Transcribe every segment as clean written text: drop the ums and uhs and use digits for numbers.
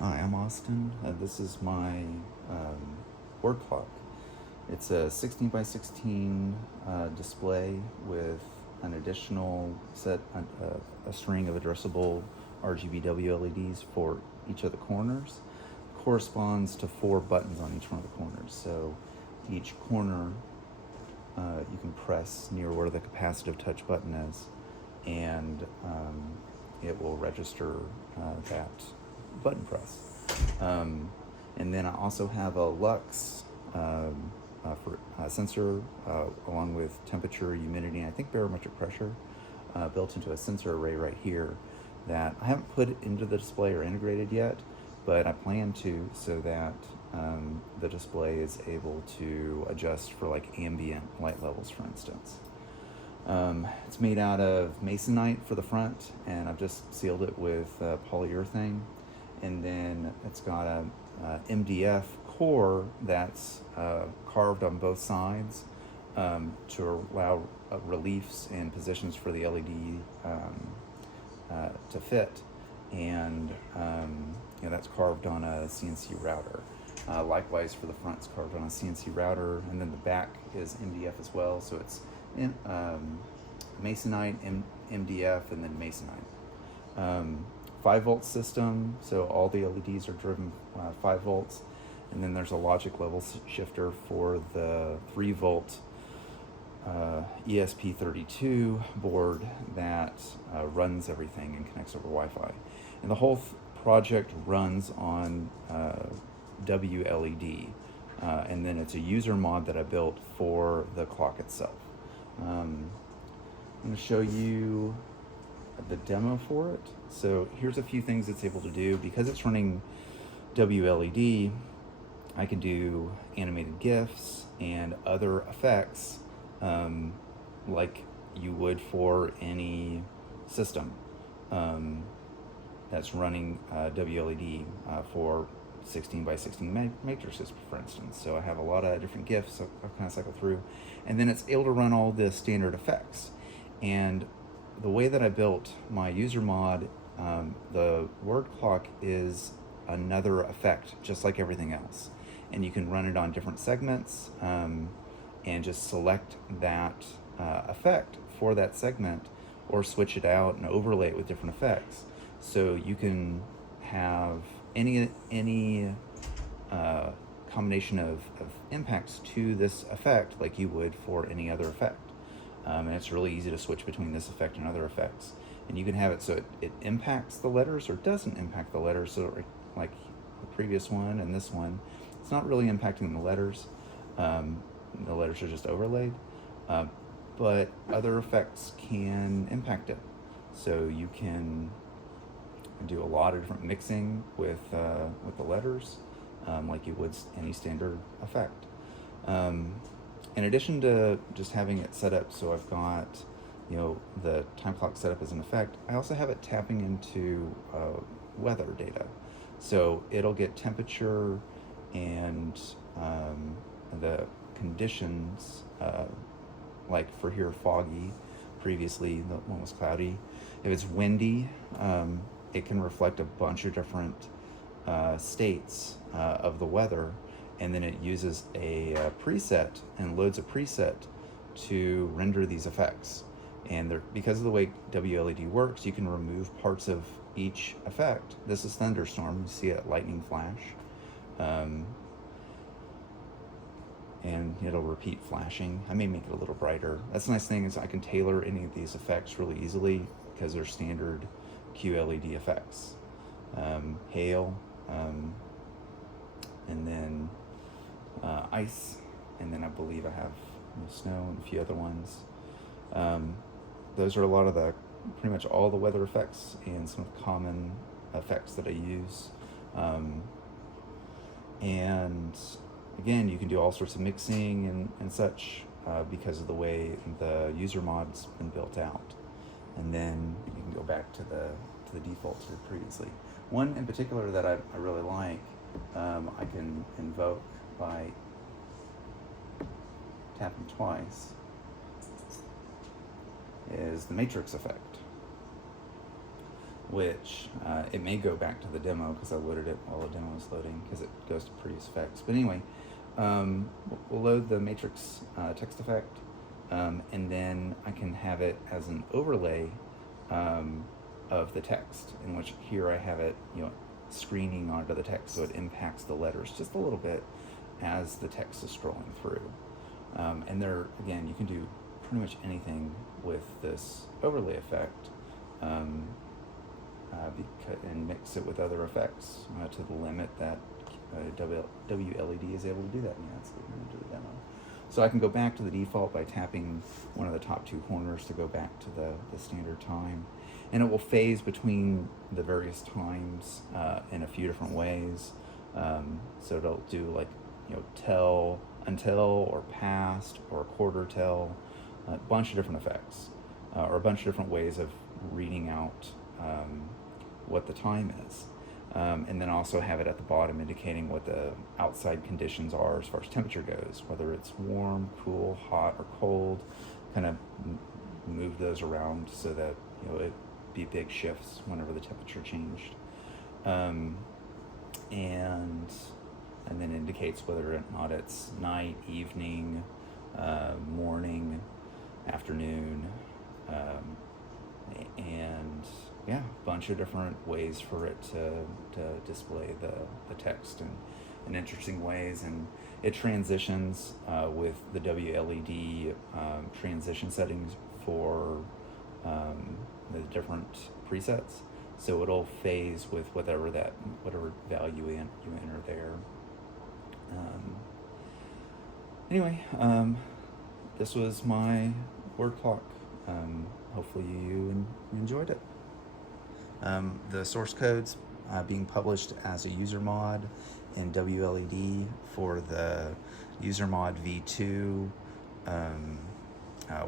Hi, I'm Austin. This is my word clock. It's a 16 by 16 display with an additional a string of addressable RGB WLEDs for each of the corners. Corresponds to 4 buttons on each one of the corners. So each corner you can press near where the capacitive touch button is, and it will register that button press. And then I also have a lux for sensor along with temperature, humidity, and I think barometric pressure built into a sensor array right here that I haven't put into the display or integrated yet, but I plan to, so that the display is able to adjust for like ambient light levels, for instance. It's made out of masonite for the front, and I've just sealed it with polyurethane, and then it's got a MDF core that's carved on both sides to allow reliefs and positions for the LED to fit, and that's carved on a CNC router. Likewise for the front, it's carved on a CNC router, and then the back is MDF as well, so it's masonite, MDF, and then masonite. 5-volt system, so all the LEDs are driven 5 volts, and then there's a logic level shifter for the 3-volt ESP32 board that runs everything and connects over Wi-Fi. And the whole project runs on WLED, and then it's a user mod that I built for the clock itself. I'm going to show you the demo for it. So here's a few things it's able to do. Because it's running WLED, I can do animated GIFs and other effects like you would for any system that's running WLED for 16 by 16 matrices, for instance. So I have a lot of different GIFs I'll kind of cycle through, and then it's able to run all the standard effects. And the way that I built my user mod, the word clock is another effect, just like everything else. And you can run it on different segments and just select that effect for that segment, or switch it out and overlay it with different effects. So you can have any combination of impacts to this effect like you would for any other effect. And it's really easy to switch between this effect and other effects. And you can have it so it impacts the letters or doesn't impact the letters. So like the previous one and this one, it's not really impacting the letters. The letters are just overlaid. But other effects can impact it. So you can do a lot of different mixing with the letters, like you would any standard effect. In addition to just having it set up so I've got the time clock set up as an effect, I also have it tapping into weather data. So it'll get temperature and the conditions, like for here foggy, previously the one was cloudy. If it's windy, it can reflect a bunch of different states of the weather, and then it uses a preset and loads a preset to render these effects. And because of the way WLED works, you can remove parts of each effect. This is thunderstorm. You see a lightning flash. And it'll repeat flashing. I may make it a little brighter. That's the nice thing, is I can tailor any of these effects really easily because they're standard QLED effects. Hail, and then ice, and then I believe I have snow and a few other ones. Those are a lot of pretty much all the weather effects and some of the common effects that I use. And again, you can do all sorts of mixing and such because of the way the user mod's been built out. And then you can go back to the defaults we previously. One in particular that I really like, I can invoke by tapping twice, is the matrix effect. which it may go back to the demo because I loaded it while the demo was loading because it goes to previous effects. But anyway, we'll load the matrix text effect, and then I can have it as an overlay of the text, in which here I have it, screening onto the text, so it impacts the letters just a little bit as the text is scrolling through. And there, again, you can do pretty much anything with this overlay effect, and mix it with other effects to the limit that WLED is able to do that. Yeah, that's what we're going to do the demo. So I can go back to the default by tapping one of the top two corners to go back to the standard time. And it will phase between the various times in a few different ways. So it'll do like, tell, until, or past, or quarter tell, a bunch of different effects, or a bunch of different ways of reading out what the time is. And then also have it at the bottom indicating what the outside conditions are as far as temperature goes, whether it's warm, cool, hot, or cold. Kind of move those around so that it be big shifts whenever the temperature changed, and then indicates whether or not it's night, evening, morning, afternoon, and yeah, a bunch of different ways for it to display the text in interesting ways. And it transitions with the WLED transition settings for the different presets, so it'll phase with whatever value you enter there. Anyway, this was my word clock. Hopefully you enjoyed it. The source code's being published as a user mod in WLED for the user mod V2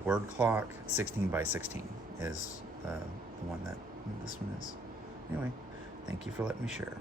word clock 16x16 is the one that this one is. Anyway, thank you for letting me share.